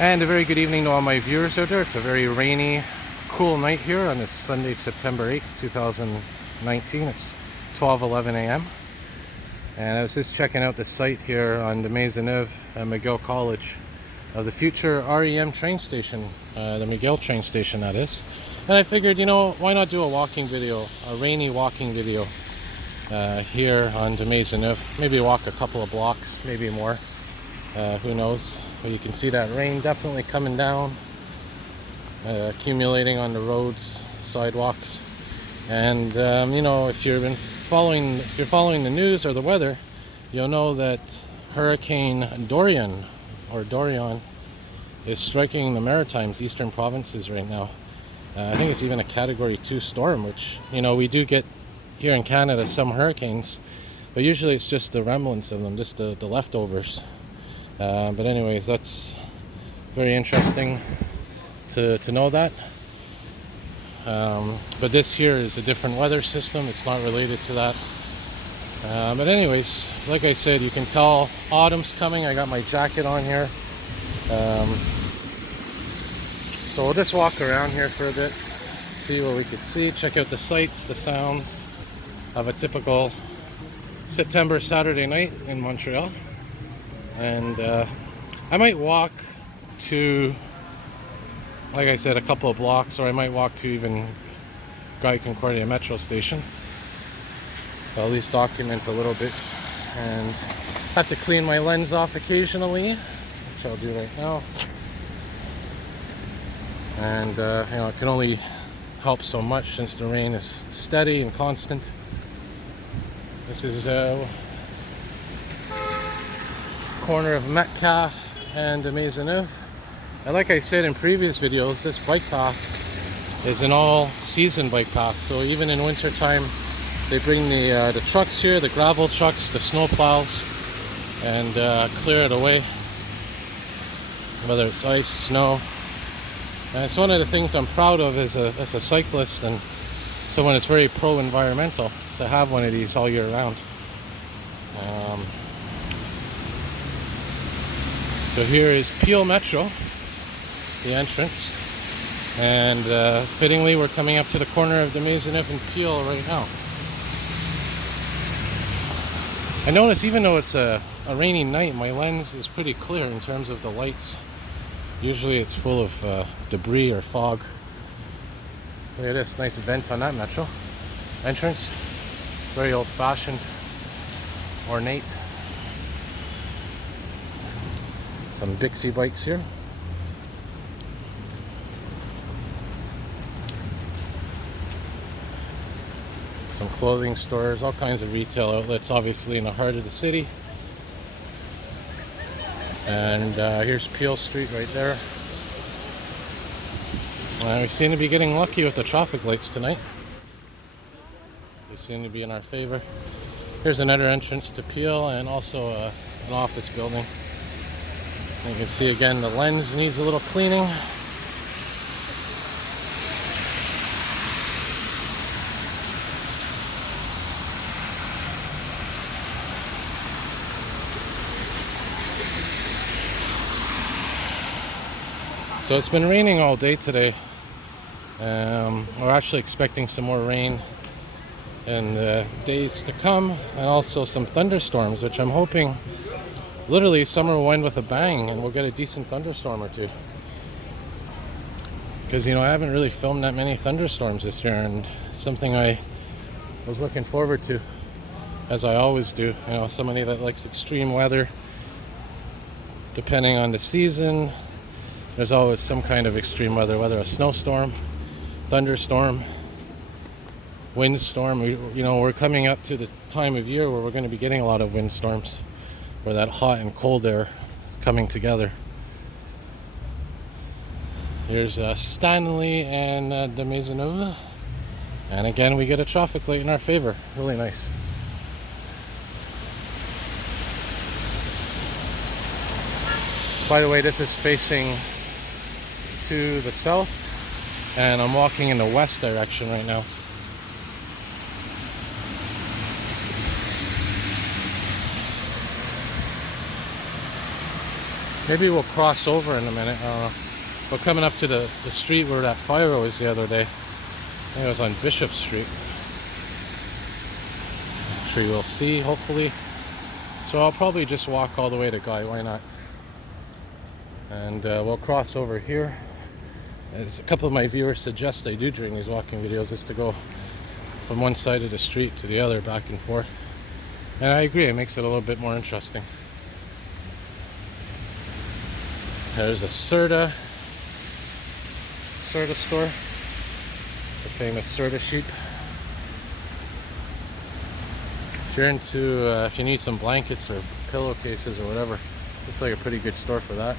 And a very good evening to all my viewers out there. It's a very rainy, cool night here on this Sunday, September 8th, 2019. It's 12:11 a.m. And I was just checking out the site here on the Maisonneuve at McGill College of the future REM train station, the McGill train station that is. And I figured, why not do a walking video, a rainy walking video here on the Maisonneuve. Maybe walk a couple of blocks, maybe more. Who knows? But you can see that rain definitely coming down, accumulating on the roads, sidewalks. And if you're following the news or the weather, you'll know that Hurricane Dorian is striking the Maritimes, eastern provinces right now. I think it's even a Category 2 storm, which we do get here in Canada, some hurricanes, but usually it's just the remnants of them, just the leftovers. But anyways, that's very interesting to know that. But this here is a different weather system. It's not related to that. But anyways, like I said, you can tell autumn's coming. I got my jacket on here. So we'll just walk around here for a bit, see what we could see, check out the sights, the sounds of a typical September Saturday night in Montreal. And I might walk to, like I said, a couple of blocks, or I might walk to even Guy Concordia Metro Station. I'll at least document a little bit, and have to clean my lens off occasionally, which I'll do right now. And it can only help so much since the rain is steady and constant. This is corner of Metcalfe and the Maisonneuve. And like I said in previous videos, this bike path is an all-season bike path. So even in winter time, they bring the trucks here, the gravel trucks, the snow plows, and clear it away, whether it's ice, snow. And it's one of the things I'm proud of as a cyclist and someone that's very pro-environmental, is to have one of these all year round. So here is Peel Metro, the entrance, and fittingly we're coming up to the corner of the Maisonneuve and Peel right now. I notice even though it's a rainy night, my lens is pretty clear in terms of the lights. Usually it's full of debris or fog. Look at this nice vent on that Metro entrance. Very old-fashioned, ornate. Some Dixie bikes here. Some clothing stores, all kinds of retail outlets, obviously in the heart of the city. And here's Peel Street right there. We seem to be getting lucky with the traffic lights tonight. They seem to be in our favor. Here's another entrance to Peel, and also an office building. You can see again the lens needs a little cleaning. So it's been raining all day today. We're actually expecting some more rain in the days to come, and also some thunderstorms, which I'm hoping literally summer will end with a bang and we'll get a decent thunderstorm or two. Because I haven't really filmed that many thunderstorms this year, and something I was looking forward to, as I always do. Somebody that likes extreme weather, depending on the season, there's always some kind of extreme weather, whether a snowstorm, thunderstorm, windstorm. We're coming up to the time of year where we're going to be getting a lot of windstorms, where that hot and cold air is coming together. Here's Stanley and the Maisonneuve. And again, we get a traffic light in our favor. Really nice. By the way, this is facing to the south, and I'm walking in the west direction right now. Maybe we'll cross over in a minute. I don't know. We're coming up to the street where that fire was the other day. I think it was on Bishop Street. I'm sure you'll see, hopefully. So I'll probably just walk all the way to Guy, why not? And we'll cross over here. As a couple of my viewers suggest I do during these walking videos, is to go from one side of the street to the other, back and forth. And I agree, it makes it a little bit more interesting. There's a Serta store, the famous Serta sheep. If you're into, if you need some blankets or pillowcases or whatever, it's like a pretty good store for that.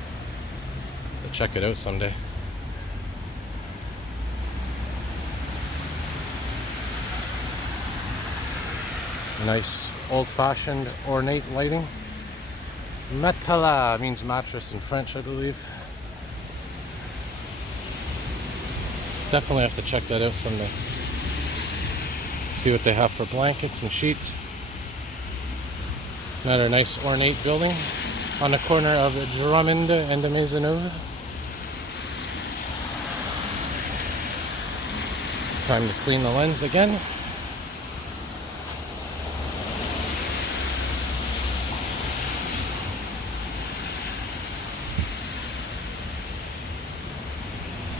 To check it out someday. Nice old-fashioned ornate lighting. Matelas means mattress in French, I believe. Definitely have to check that out someday. See what they have for blankets and sheets. Another nice ornate building on the corner of Drummond and de Maisonneuve. Time to clean the lens again.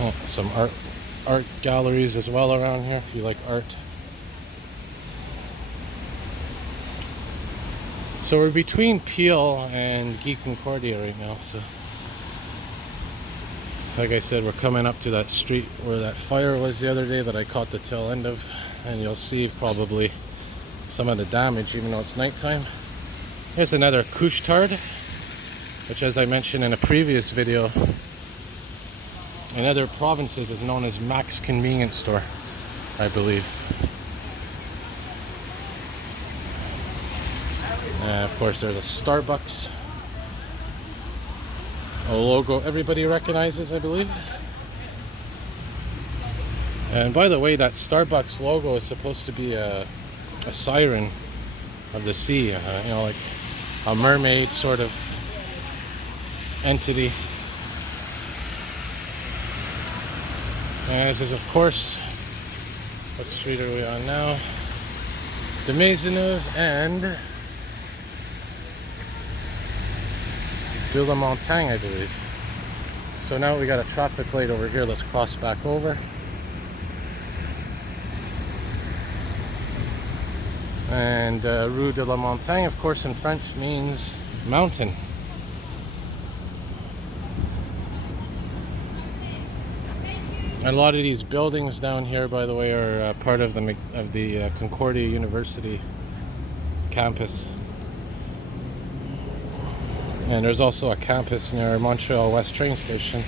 Oh, some art galleries as well around here if you like art. So we're between Peel and Guy Concordia right now. So, like I said, we're coming up to that street where that fire was the other day that I caught the tail end of, and you'll see probably some of the damage even though it's nighttime. Here's another couche-tard, which, as I mentioned in a previous video, in other provinces is known as Max Convenience Store, I believe. And of course there's a Starbucks, a logo everybody recognizes, I believe. And by the way, that Starbucks logo is supposed to be a siren of the sea, you know, like a mermaid sort of entity. And this is, of course, what street are we on now? De Maisonneuve and de la Montagne, I believe. So now we got a traffic light over here. Let's cross back over. And Rue de la Montagne, of course, in French means mountain. And a lot of these buildings down here, by the way, are part of the Concordia University campus. And there's also a campus near Montreal West train station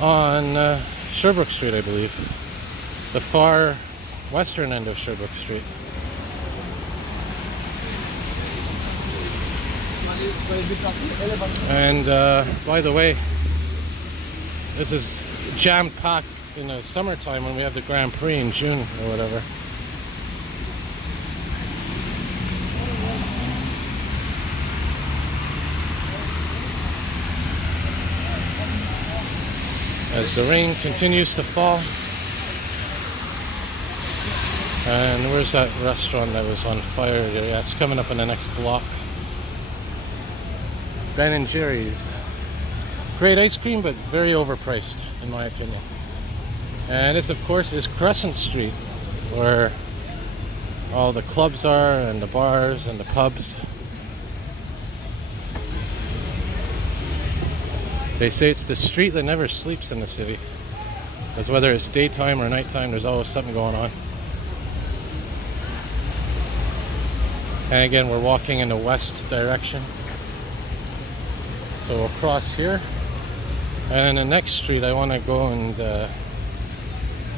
on Sherbrooke Street, I believe. The far western end of Sherbrooke Street. And by the way, this is jam-packed in the summertime when we have the Grand Prix in June or whatever. As the rain continues to fall. And where's that restaurant that was on fire? Yeah, it's coming up in the next block. Ben and Jerry's. Great ice cream, but very overpriced, in my opinion. And this, of course, is Crescent Street, where all the clubs are, and the bars, and the pubs. They say it's the street that never sleeps in the city. Because whether it's daytime or nighttime, there's always something going on. And again, we're walking in the west direction. So we'll cross here. And the next street I want to go and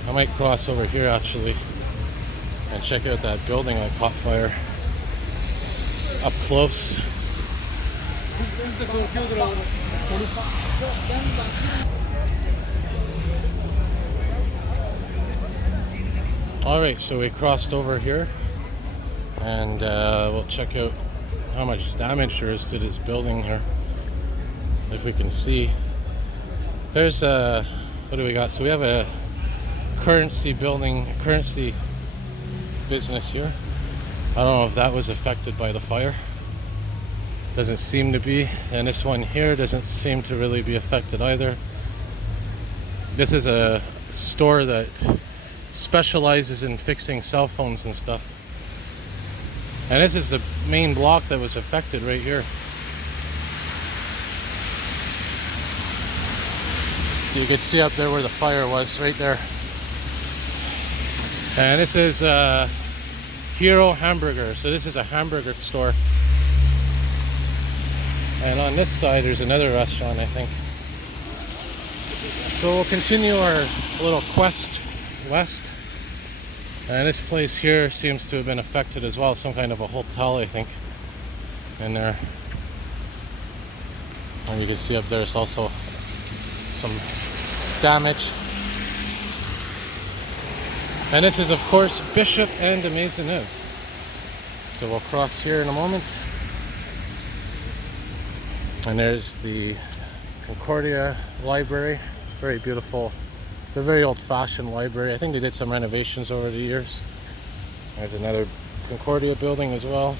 I might cross over here actually and check out that building that caught fire up close. Alright, so we crossed over here and we'll check out how much damage there is to this building here. if we can see. There's a, what do we got? So we have a currency business here. I don't know if that was affected by the fire. Doesn't seem to be. And this one here doesn't seem to really be affected either. This is a store that specializes in fixing cell phones and stuff. And this is the main block that was affected right here. So you can see up there where the fire was, right there. And this is Hero Hamburger. So this is a hamburger store. And on this side there's another restaurant, I think. So we'll continue our little quest west. And this place here seems to have been affected as well. Some kind of a hotel, I think, in there. And you can see up there's also some damage. And this is, of course, Bishop and de Maisonneuve. So we'll cross here in a moment. And there's the Concordia Library. It's very beautiful. They're a very old-fashioned library. I think they did some renovations over the years. There's another Concordia building as well.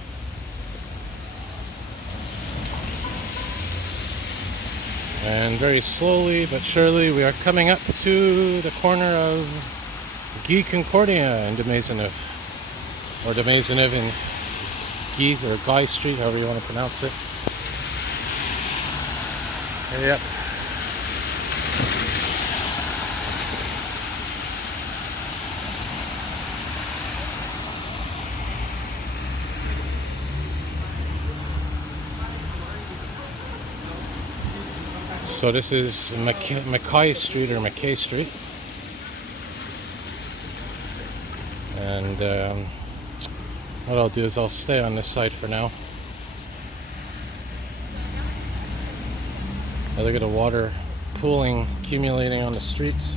And very slowly but surely we are coming up to the corner of Guy Concordia and de Maisonneuve. Or de Maisonneuve and Guy, or Guy Street, however you want to pronounce it. Yep. So this is Mackay Street or McKay Street. And what I'll do is I'll stay on this side for now. Now look at the water pooling, accumulating on the streets.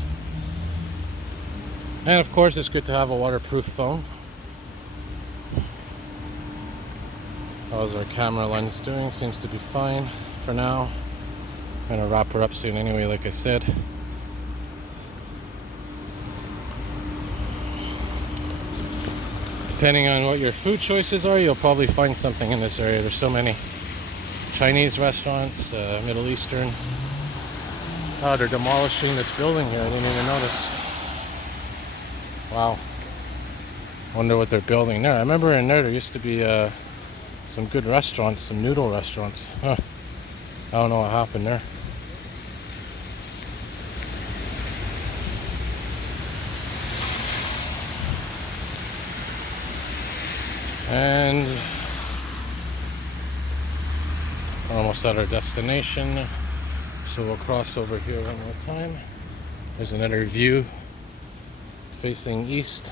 And of course it's good to have a waterproof phone. How's our camera lens doing? Seems to be fine for now. I'm gonna wrap her up soon anyway, like I said. Depending on what your food choices are, you'll probably find something in this area. There's so many Chinese restaurants, Middle Eastern. Oh, they're demolishing this building here. I didn't even notice. Wow. Wonder what they're building there. I remember in there used to be some good restaurants, some noodle restaurants. Huh. I don't know what happened there. And we're almost at our destination, so we'll cross over here one more time. There's another view facing east.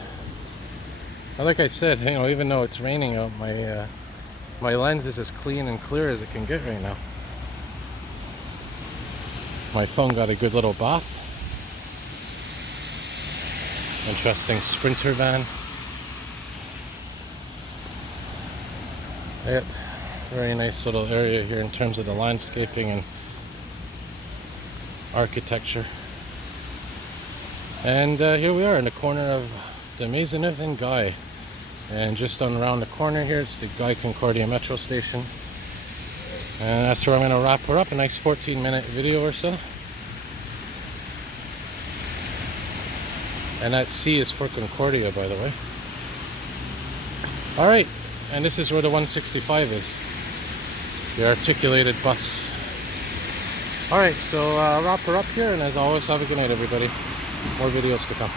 Like I said, you know, even though it's raining out, my lens is as clean and clear as it can get right now. My phone got a good little bath. Interesting Sprinter van. Yep, very nice little area here in terms of the landscaping and architecture. And here we are in the corner of de Maisonneuve and Guy. And just on around the corner here, it's the Guy Concordia metro station. And that's where I'm going to wrap her up, a nice 14-minute video or so. And that C is for Concordia, by the way. Alright. And this is where the 165 is, the articulated bus. Alright, so I'll wrap her up here, and as always, have a good night, everybody. More videos to come.